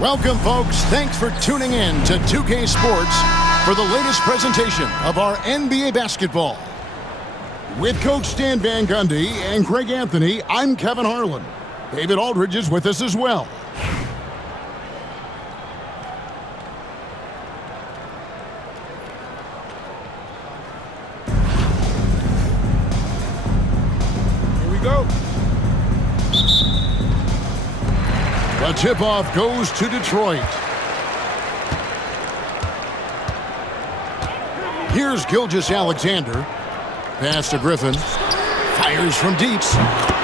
Welcome, folks. Thanks for tuning in to 2K Sports for the latest presentation of our NBA basketball. With Coach Stan Van Gundy and Greg Anthony, I'm Kevin Harlan. David Aldridge is with us as well. Here we go. The tip-off goes to Detroit. Here's Gilgeous-Alexander. Pass to Griffin. Fires from deep.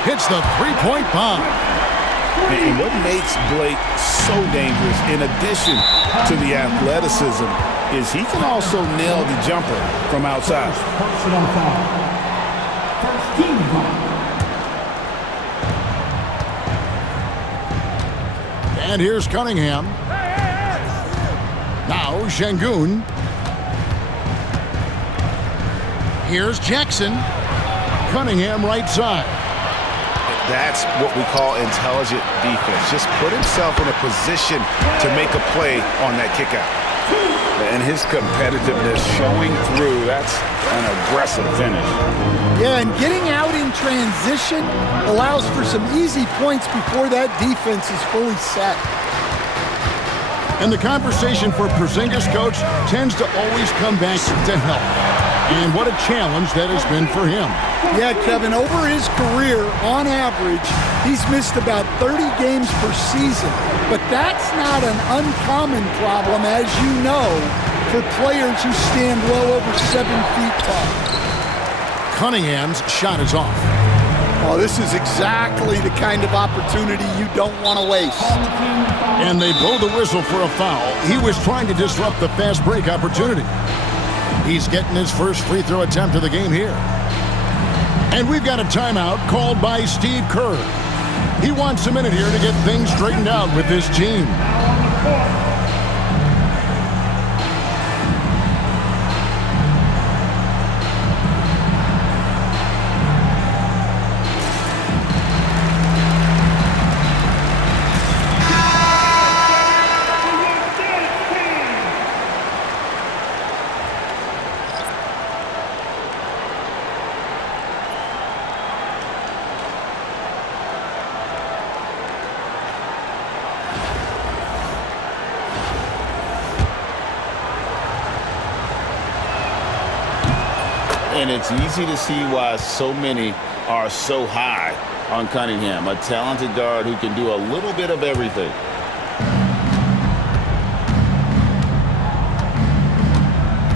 Hits the three-point bomb. And what makes Blake so dangerous, in addition to the athleticism, is he can also nail the jumper from outside. And here's Cunningham. Now Şengün. Here's Jackson. Cunningham right side. That's what we call intelligent defense. Just put himself in a position to make a play on that kick out. And his competitiveness showing through. That's an aggressive finish. Yeah, and getting out in transition allows for some easy points before that defense is fully set. And the conversation for Porzingis, coach, tends to always come back to help. And what a challenge that has been for him. Yeah, Kevin, over his career, on average, he's missed about 30 games per season. But that's not an uncommon problem, as you know, for players who stand well over 7 feet tall. Cunningham's shot is off. Oh, this is exactly the kind of opportunity you don't want to waste. And they blow the whistle for a foul. He was trying to disrupt the fast break opportunity. He's getting his first free throw attempt of the game here. And we've got a timeout called by Steve Kerr. He wants a minute here to get things straightened out with his team. And it's easy to see why so many are so high on Cunningham, a talented guard who can do a little bit of everything.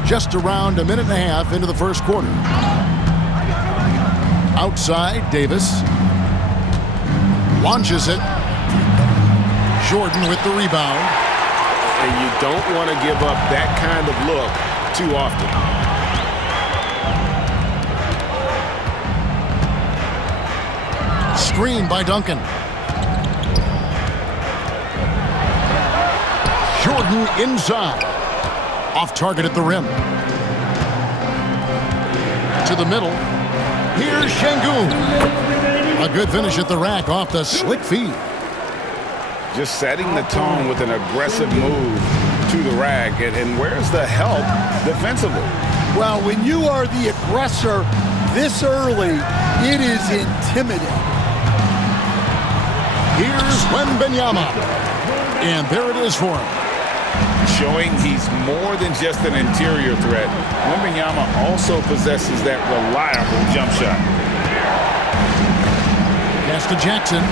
Just around a minute and a half into the first quarter. Outside, Davis. Launches it. Jordan with the rebound. And you don't want to give up that kind of look too often. Screen by Duncan. Jordan inside. Off target at the rim. To the middle. Here's Şengün. A good finish at the rack off the slick feed. Just setting the tone with an aggressive move to the rack. And where's the help defensively? Well, when you are the aggressor this early, it is intimidating. Here's Wembanyama. And there it is for him. Showing he's more than just an interior threat. Wembanyama also possesses that reliable jump shot. Pass to Jackson.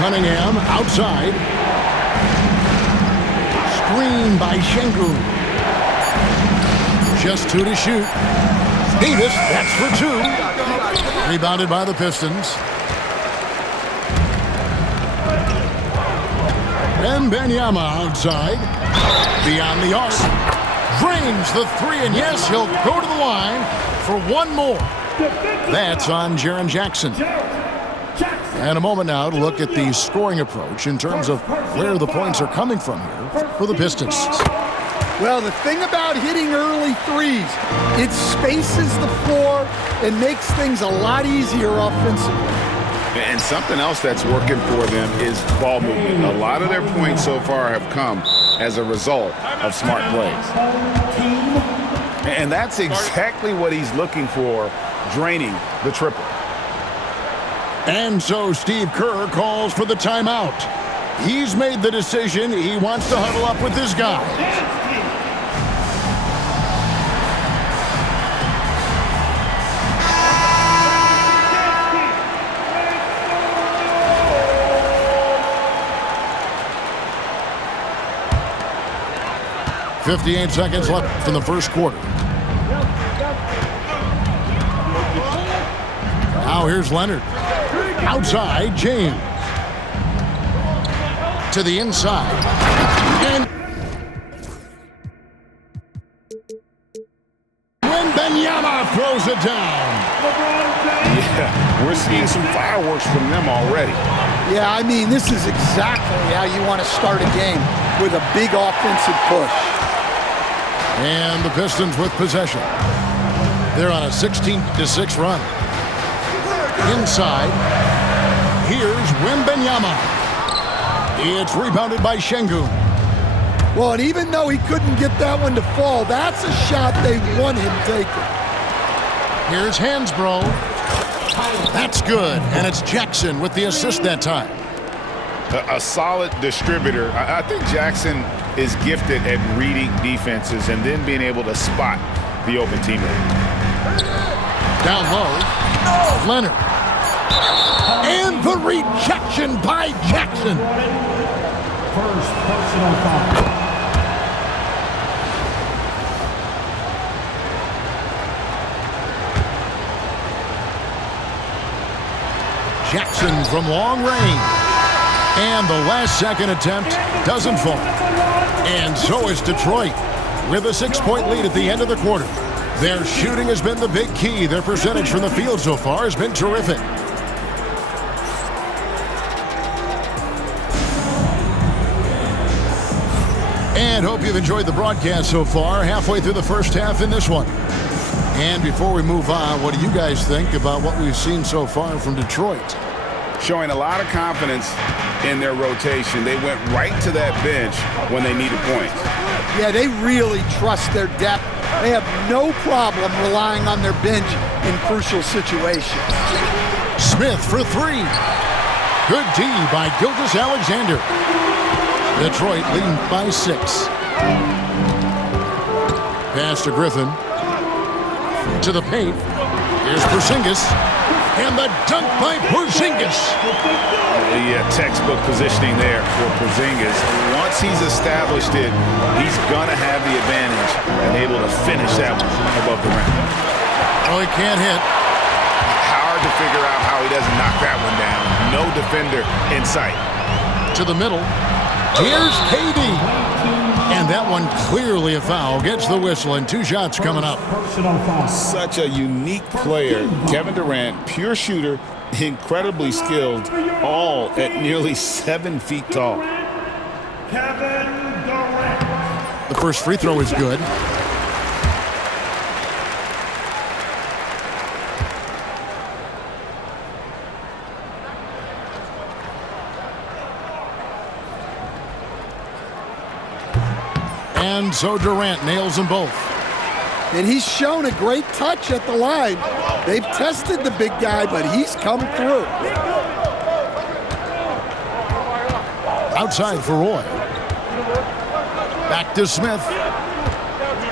Cunningham outside. Screen by Şengün. Just 2 to shoot. Davis, that's for 2. Rebounded by the Pistons. Wembanyama outside. Beyond the arc. Drains the 3, and yes, he'll go to the line for one more. That's on Jaren Jackson. And a moment now to look at the scoring approach in terms of where the points are coming from here for the Pistons. Well, the thing about hitting early threes, it spaces the floor and makes things a lot easier offensively. And something else that's working for them is ball movement. A lot of their points so far have come as a result of smart plays. And that's exactly what he's looking for, draining the triple. And so Steve Kerr calls for the timeout. He's made the decision. He wants to huddle up with his guys. .58 seconds left in the first quarter. Now here's Leonard. Outside, James. To the inside. And Wembanyama throws it down. Yeah, we're seeing some fireworks from them already. Yeah, I mean, this is exactly how you want to start a game, with a big offensive push. And the Pistons with possession. They're on a 16-6 run. Inside, here's Wembanyama. It's rebounded by Şengün. Well, and even though he couldn't get that one to fall, that's a shot they want him taking. Here's Hansbrough. That's good, and it's Jackson with the assist that time. A solid distributor. I think Jackson is gifted at reading defenses and then being able to spot the open teammate. Down low, Leonard. And the rejection by Jackson. First personal foul. Jackson from long range. And the last second attempt doesn't fall. And so is Detroit with a 6-point lead at the end of the quarter. Their shooting has been the big key. Their percentage from the field so far has been terrific. And hope you've enjoyed the broadcast so far, halfway through the first half in this one. And before we move on, what do you guys think about what we've seen so far from Detroit? Showing a lot of confidence in their rotation. They went right to that bench when they needed points. Yeah, they really trust their depth. They have no problem relying on their bench in crucial situations. Smith for three. Good D by Gilgeous-Alexander. Detroit leading by 6. Pass to Griffin. To the paint. Here's Porzingis. And the dunk by Porzingis. Yeah, textbook positioning there for Porzingis. Once he's established it, he's going to have the advantage and able to finish that one above the rim. Oh, he can't hit. Hard to figure out how he doesn't knock that one down. No defender in sight. To the middle. Here's KD. And that one clearly a foul. Gets the whistle, and 2 shots coming up. Such a unique player. Kevin Durant, pure shooter, incredibly skilled, all at nearly 7 feet tall. Kevin Durant. The first free throw is good. And so Durant nails them both. And he's shown a great touch at the line. They've tested the big guy, but he's come through. Outside for Roy. Back to Smith.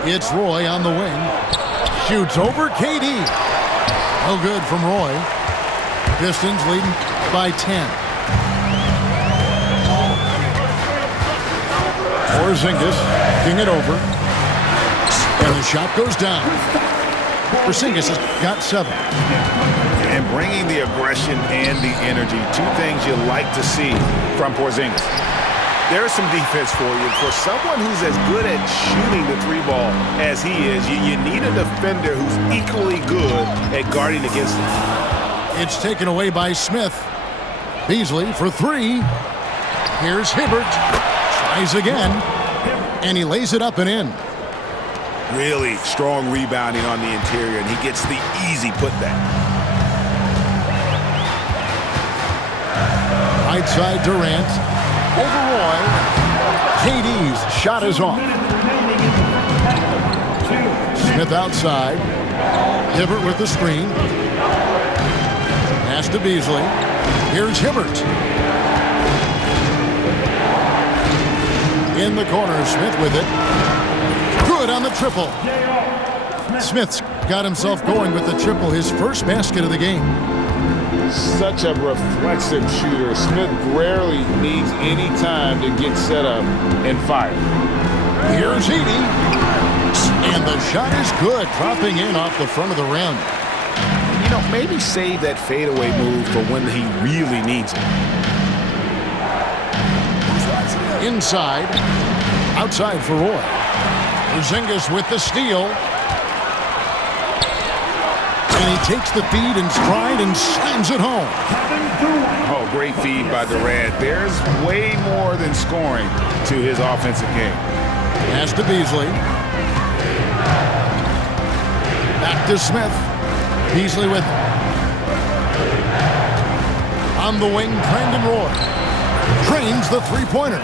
It's Roy on the wing. Shoots over KD. No good from Roy. Pistons leading by 10. Porzingis king it over. And the shot goes down. Porzingis has got 7. And bringing the aggression and the energy, 2 things you like to see from Porzingis. There's some defense for you. For someone who's as good at shooting the 3-ball as he is, you need a defender who's equally good at guarding against him. It's taken away by Smith. Beasley for 3. Here's Hibbert. Tries again. And he lays it up and in. Really strong rebounding on the interior, and he gets the easy putback. Right side Durant. Over Roy. KD's shot is off. Smith outside. Hibbert with the screen. Pass to Beasley. Here's Hibbert. In the corner, Smith with it. Good on the triple. Smith's got himself going with the triple, his first basket of the game. Such a reflexive shooter. Smith rarely needs any time to get set up and fire. Here's Edey. And the shot is good, dropping in off the front of the rim. You know, maybe save that fadeaway move for when he really needs it. Inside. Outside for Roy. Porzingis with the steal. And he takes the feed in stride and slams it home. Oh, great feed by Durant. There's way more than scoring to his offensive game. Pass to Beasley. Back to Smith. Beasley with it. On the wing, Brandon Roy. Drains the three-pointer.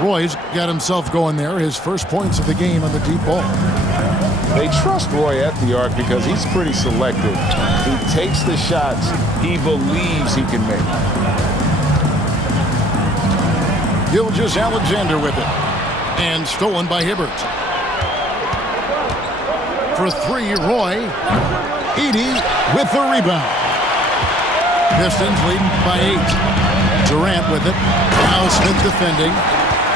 Roy's got himself going there, his first points of the game on the deep ball. They trust Roy at the arc because he's pretty selective. He takes the shots he believes he can make. Gilgeous-Alexander with it. And stolen by Hibbert. For three, Roy. Edey with the rebound. Pistons leading by 8. Durant with it. Now Smith defending.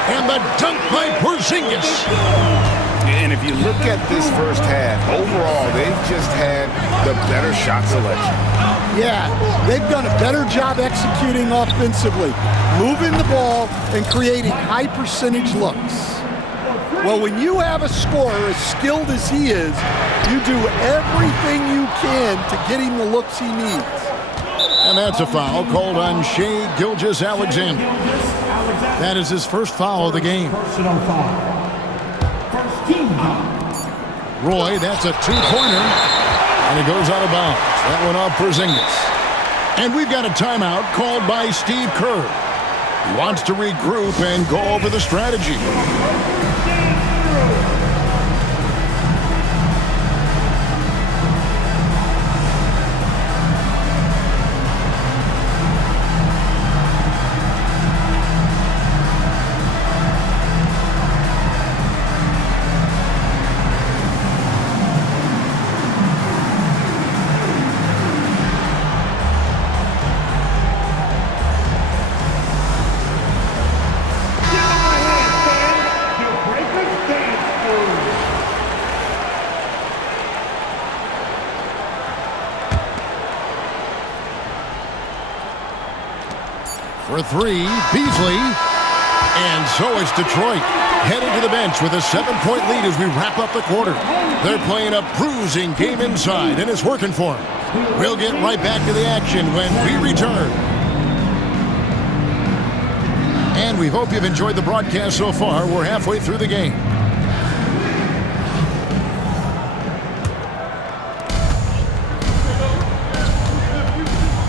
And the dunk by Porzingis. And if you look at this first half, overall, they've just had the better shot selection. Yeah, they've done a better job executing offensively, moving the ball and creating high percentage looks. Well, when you have a scorer as skilled as he is, you do everything you can to get him the looks he needs. And that's a foul called on Shai Gilgeous-Alexander. That is his first foul of the game. Personal foul. First team foul. Roy, that's a two-pointer. And it goes out of bounds. That one off Porzingis. And we've got a timeout called by Steve Kerr. He wants to regroup and go over the strategy. For three, Beasley. And so is Detroit. Headed to the bench with a 7-point lead as we wrap up the quarter. They're playing a bruising game inside, and it's working for them. We'll get right back to the action when we return. And we hope you've enjoyed the broadcast so far. We're halfway through the game.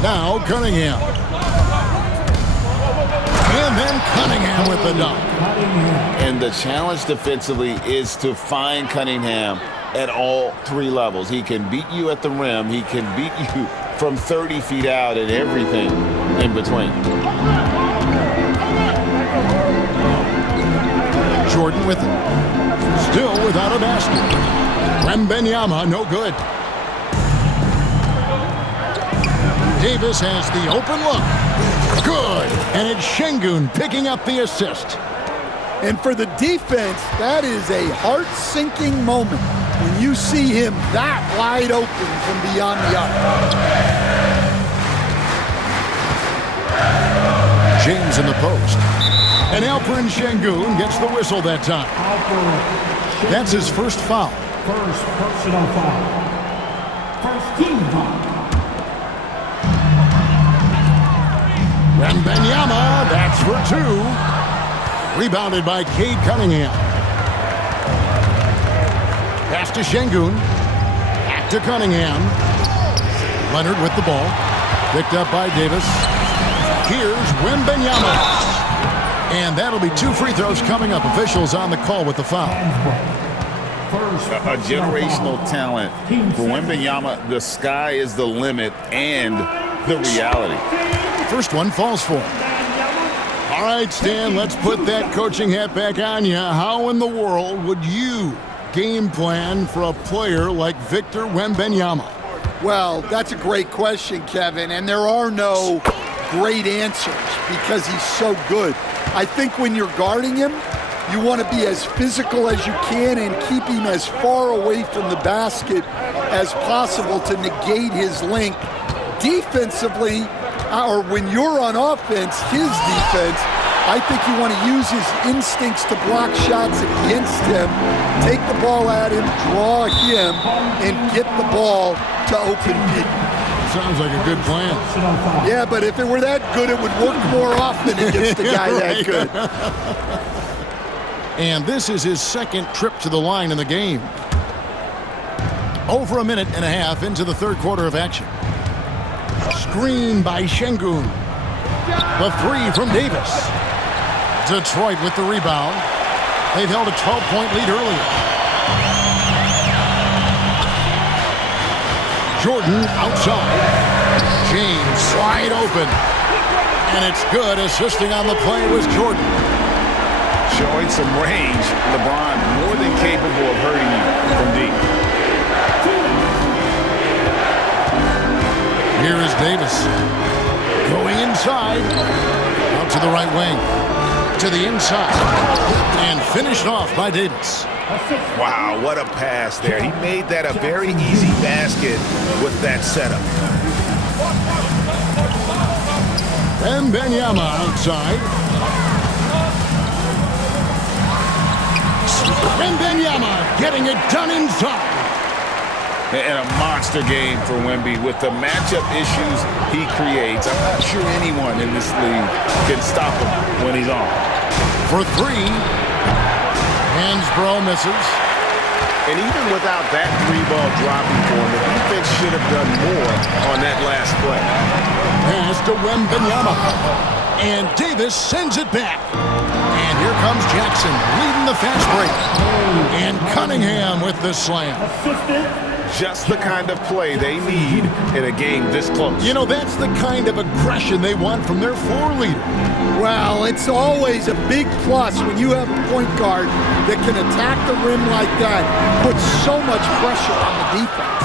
Now Cunningham. And then Cunningham with the dunk. And the challenge defensively is to find Cunningham at all three levels. He can beat you at the rim. He can beat you from 30 feet out and everything in between. Jordan with it. Still without a basket. Wembanyama, no good. Davis has the open look. Good. And it's Şengün picking up the assist. And for the defense, that is a heart-sinking moment when you see him that wide open from beyond the arc. James in the post. And Alperen Şengün gets the whistle that time. That's his first foul. First personal foul. First team foul. Wembanyama, that's for two. Rebounded by Cade Cunningham. Pass to Şengün. Back to Cunningham. Leonard with the ball. Picked up by Davis. Here's Wembanyama. And that'll be 2 free throws coming up. Officials on the call with the foul. A generational talent. For Wembanyama, the sky is the limit and the reality. First one falls for him. All right, Stan, let's put that coaching hat back on you. How in the world would you game plan for a player like Victor Wembanyama? Well, that's a great question, Kevin, and there are no great answers because he's so good. I think when you're guarding him, you want to be as physical as you can and keep him as far away from the basket as possible to negate his length. Defensively, or when you're on offense, his defense, I think you want to use his instincts to block shots against him, take the ball at him, draw him, and get the ball to open people. Sounds like a good plan. Yeah, but if it were that good, it would work more often against a guy that good. And this is his second trip to the line in the game. Over a minute and a half into the third quarter of action. Screen by Şengün. The 3 from Davis. Detroit with the rebound. They've held a 12-point lead earlier. Jordan outside. James wide open. And it's good. Assisting on the play was Jordan. Showing some range, LeBron more than capable of hurting you from deep. Here is Davis. Going inside. Out to the right wing. To the inside. And finished off by Davis. Wow, what a pass there. He made that a very easy basket with that setup. Wembanyama outside. Wembanyama getting it done inside. And a monster game for Wemby with the matchup issues he creates. I'm not sure anyone in this league can stop him when he's on. For 3. Hansbrough misses. And even without that 3-ball dropping for him, the defense should have done more on that last play. Pass to Wembanyama. And Davis sends it back. And here comes Jackson leading the fast break. And Cunningham with the slam. Just the kind of play they need in a game this close. You know, that's the kind of aggression they want from their floor leader. Well, it's always a big plus when you have a point guard that can attack the rim like that, put so much pressure on the defense.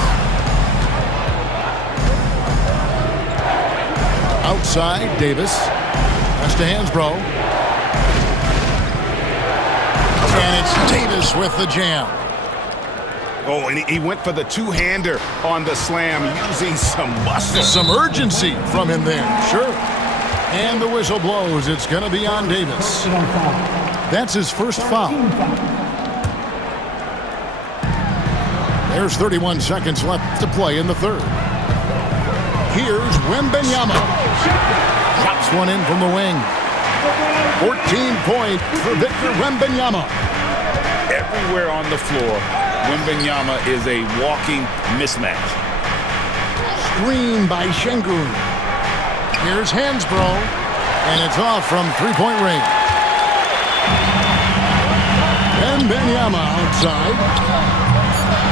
Outside, Davis. Pass to Hansbrough. And it's Davis with the jam. Oh, and he went for the two-hander on the slam using some muscle. Some urgency from him there, sure. And the whistle blows. It's going to be on Davis. That's his first foul. There's 31 seconds left to play in the third. Here's Wembanyama. Drops one in from the wing. 14 points for Victor Wembanyama. Everywhere on the floor, Wembanyama is a walking mismatch. Screen by Şengün. Here's Hansbrough, and it's off from three-point range. Wembanyama outside.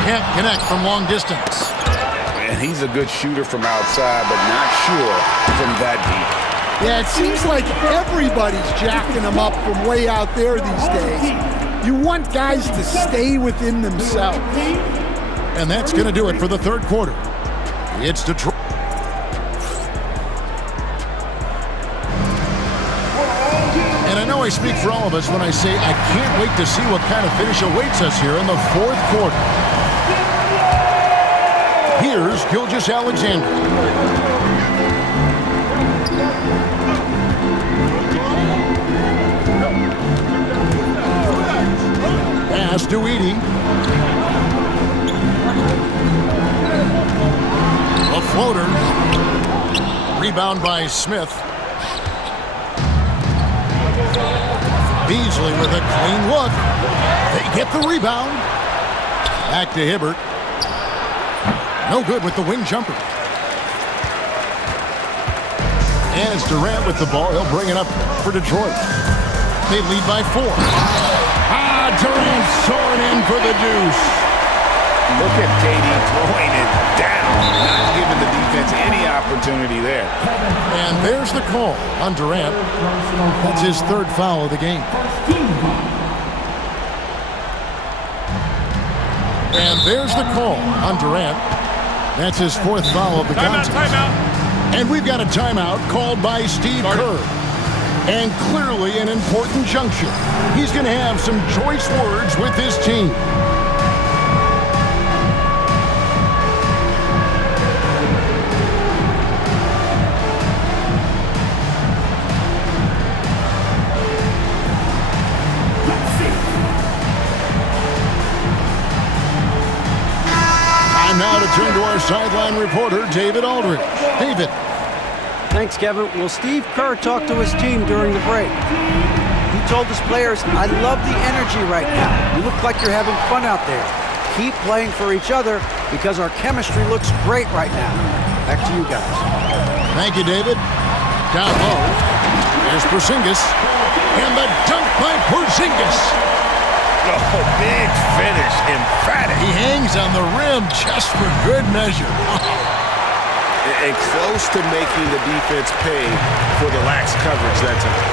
Can't connect from long distance. And he's a good shooter from outside, but not sure from that deep. Yeah, it seems like everybody's jacking him up from way out there these days. You want guys to stay within themselves. And that's going to do it for the third quarter. It's Detroit. And I know I speak for all of us when I say I can't wait to see what kind of finish awaits us here in the fourth quarter. Here's Gilgeous-Alexander. Pass to Edey. A floater. Rebound by Smith. Beasley with a clean look. They get the rebound. Back to Hibbert. No good with the wing jumper. And it's Durant with the ball. He'll bring it up for Detroit. They lead by 4. Durant soaring in for the deuce. Look at KD throwing it down, not giving the defense any opportunity there. And there's the call on Durant. That's his 3rd foul of the game. And there's the call on Durant. That's his 4th foul of the contest. Timeout. And we've got a timeout called by Steve Kerr. And clearly an important juncture. He's going to have some choice words with his team. Time now to turn to our sideline reporter, David Aldridge. David. Thanks, Kevin. Well, Steve Kerr talked to his team during the break. He told his players, I love the energy right now. You look like you're having fun out there. Keep playing for each other because our chemistry looks great right now. Back to you guys. Thank you, David. Down low. There's Porzingis. And the dunk by Porzingis. Oh, big finish. Emphatic. He hangs on the rim just for good measure. And close to making the defense pay for the lax coverage that time.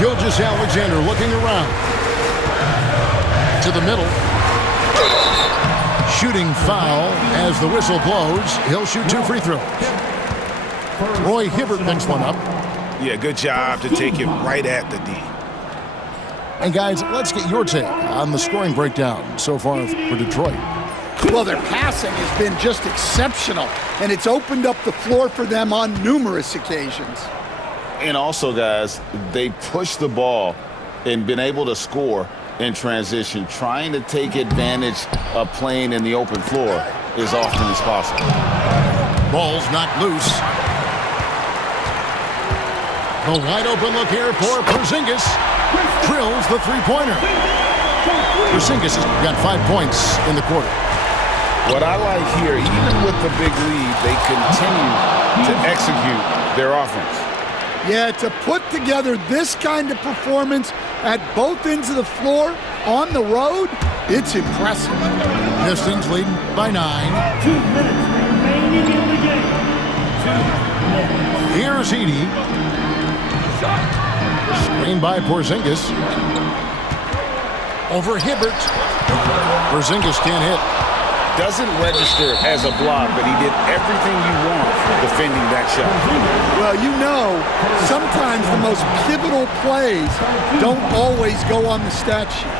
Gilgeous-Alexander looking around. To the middle. Shooting foul as the whistle blows. He'll shoot 2 free throws. Roy Hibbert picks one up. Yeah, good job to take it right at the D. And guys, let's get your take on the scoring breakdown so far for Detroit. Well, their passing has been just exceptional, and it's opened up the floor for them on numerous occasions. And also, guys, they pushed the ball and been able to score in transition, trying to take advantage of playing in the open floor as often as possible. Ball's not loose. The wide open look here for Porzingis. Drills the three-pointer. Porzingis has got 5 points in the quarter. What I like here, even with the big lead, they continue to execute their offense. Yeah, to put together this kind of performance at both ends of the floor on the road, it's impressive. Pistons leading by 9. 2 minutes remaining in the game. 2 minutes. Here's Edey. Screen by Porzingis. Over Hibbert. Porzingis can't hit. Doesn't register as a block, but he did everything you want defending that shot. Well, you know, sometimes the most pivotal plays don't always go on the stat sheet.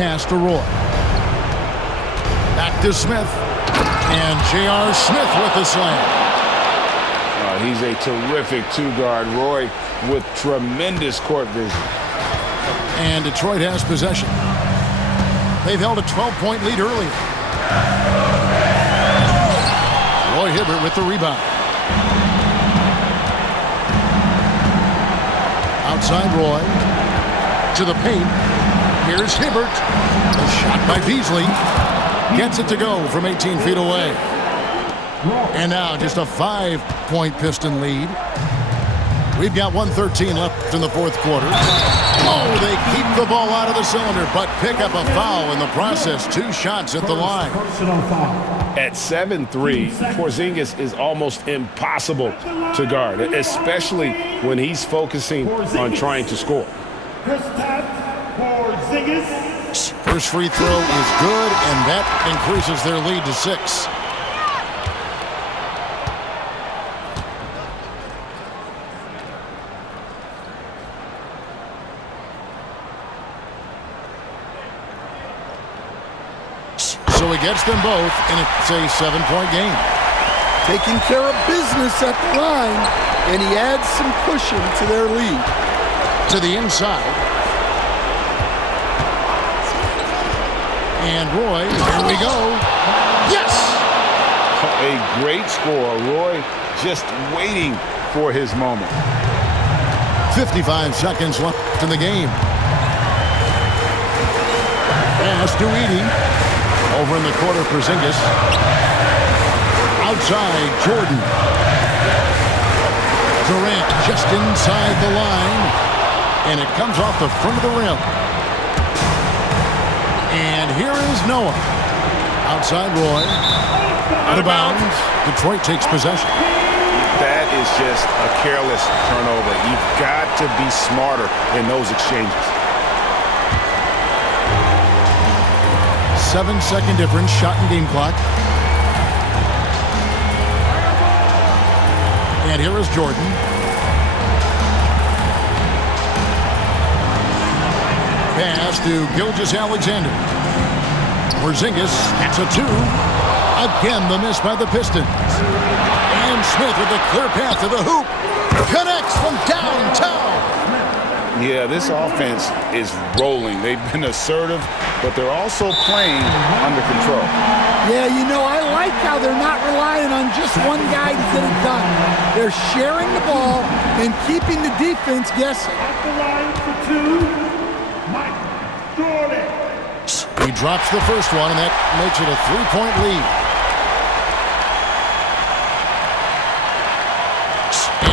Pass to Roy. Back to Smith. And J.R. Smith with the slam. He's a terrific 2-guard. Roy with tremendous court vision. And Detroit has possession. They've held a 12-point lead earlier. Roy Hibbert with the rebound. Outside Roy. To the paint. Here's Hibbert. A shot by Beasley. Gets it to go from 18 feet away. And now just a 5-point Piston lead. We've got 1:13 left in the 4th quarter. Oh, they keep the ball out of the cylinder, but pick up a foul in the process. 2 shots at the line. Personal foul. At 7'3", Porzingis is almost impossible to guard, especially when he's focusing on trying to score. Kristaps Porzingis. First free throw is good, and that increases their lead to 6. So he gets them both, and it's a 7-point game. Taking care of business at the line, and he adds some cushion to their lead. To the inside. And Roy, here we go. Yes! A great score. Roy just waiting for his moment. 55 seconds left in the game. Pass to Edey. Over in the corner, Porzingis. Outside, Jordan. Durant just inside the line. And it comes off the front of the rim. And here is Noah. Outside Roy. Out of bounds. Detroit takes possession. That is just a careless turnover. You've got to be smarter in those exchanges. 7-second difference, shot and game clock. And here is Jordan. Pass to Gilgeous-Alexander. Porzingis, that's a 2. Again, the miss by the Pistons. And Smith with a clear path to the hoop. Connects from downtown. Yeah, this offense is rolling. They've been assertive, but they're also playing under control. Yeah, you know, I like how they're not relying on just one guy to get it done. They're sharing the ball and keeping the defense guessing. At the line for 2, Mike Jordan. He drops the first one, and that makes it a 3-point lead.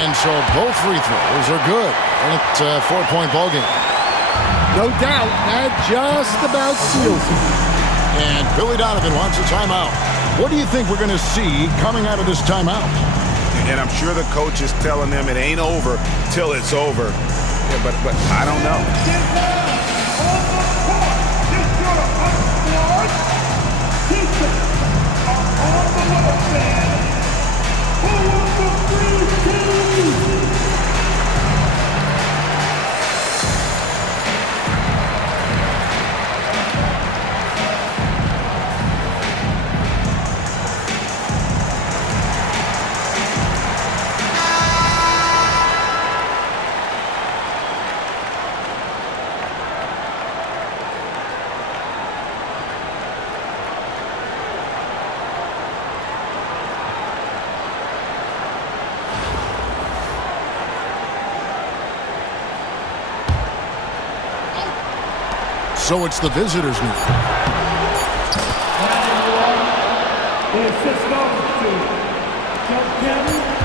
And so both free throws are good. And it's a 4-point ball game. No doubt, that just about seals it. And Billy Donovan wants a timeout. What do you think we're going to see coming out of this timeout? And I'm sure the coach is telling them it ain't over till it's over. Yeah, but I don't know. So it's the visitors now.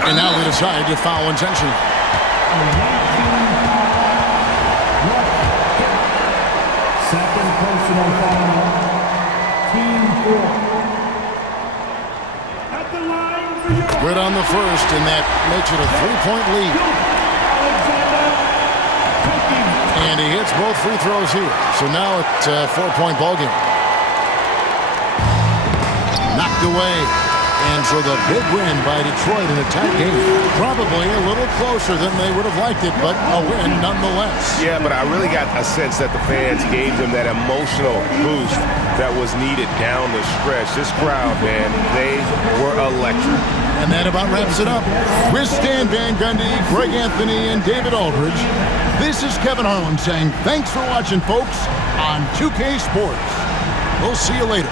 And now they decide to foul intentionally. Second personal foul. Team 4. At the line for your Good on the first, and that makes it a 3-point lead. And he hits both free throws here. So now it's a 4-point ball game. Knocked away. And so the big win by Detroit in a tight game. Probably a little closer than they would have liked it, but a win nonetheless. Yeah, but I really got a sense that the fans gave them that emotional boost that was needed down the stretch. This crowd, man, they were electric. And that about wraps it up. With Stan Van Gundy, Greg Anthony, and David Aldridge, this is Kevin Harlan saying thanks for watching, folks, on 2K Sports. We'll see you later.